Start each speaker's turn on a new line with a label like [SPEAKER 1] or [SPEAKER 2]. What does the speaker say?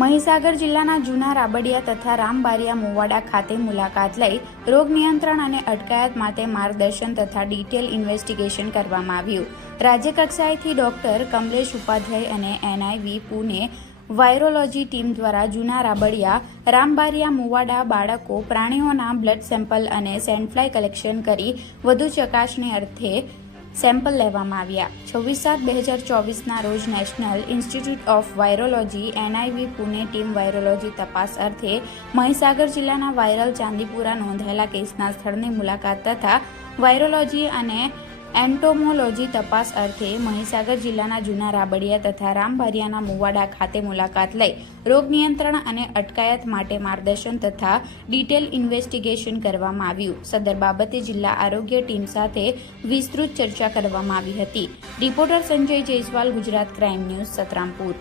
[SPEAKER 1] મહીસાગર જિલ્લાના જૂના રાબડિયા તથા રામબારિયા મુવાડા ખાતે મુલાકાત લઈ રોગ નિયંત્રણ અને અટકાયત માટે માર્ગદર્શન તથા ડિટેલ ઇન્વેસ્ટિગેશન કરવામાં આવ્યું. રાજ્યકક્ષાએથી ડોક્ટર કમલેશ ઉપાધ્યાય અને એનઆઈવી પુણે વાયરોલોજી ટીમ દ્વારા જૂના રાબડિયા, રામબારિયા મુવાડા બાળકો પ્રાણીઓના બ્લડ સેમ્પલ અને સેન્ડફ્લાય કલેક્શન કરી વધુ ચકાસણી અર્થે સેમ્પલ લેવામાં આવ્યા. છવ્વીસ સાત બે હજાર ચોવીસના રોજ national institute of virology NIV Pune team virology તપાસ અર્થે મહીસાગર જિલ્લાના વાયરલ ચાંદીપુરા નોંધાયેલા કેસના સ્થળની મુલાકાત તથા વાયરોલોજી અને એન્ટોમોલોજી તપાસ અર્થે મહીસાગર જિલ્લાના જૂના રાબડિયા તથા રામભારિયાના મુવાડા ખાતે મુલાકાત લઈ રોગ નિયંત્રણ અને અટકાયત માટે માર્ગદર્શન તથા ડિટેલ ઇન્વેસ્ટિગેશન કરવામાં આવ્યું. સદર બાબતે જિલ્લા આરોગ્ય ટીમ સાથે વિસ્તૃત ચર્ચા કરવામાં આવી હતી. Reporter Sanjay Jaiswal, Gujarat crime news, Santrampur.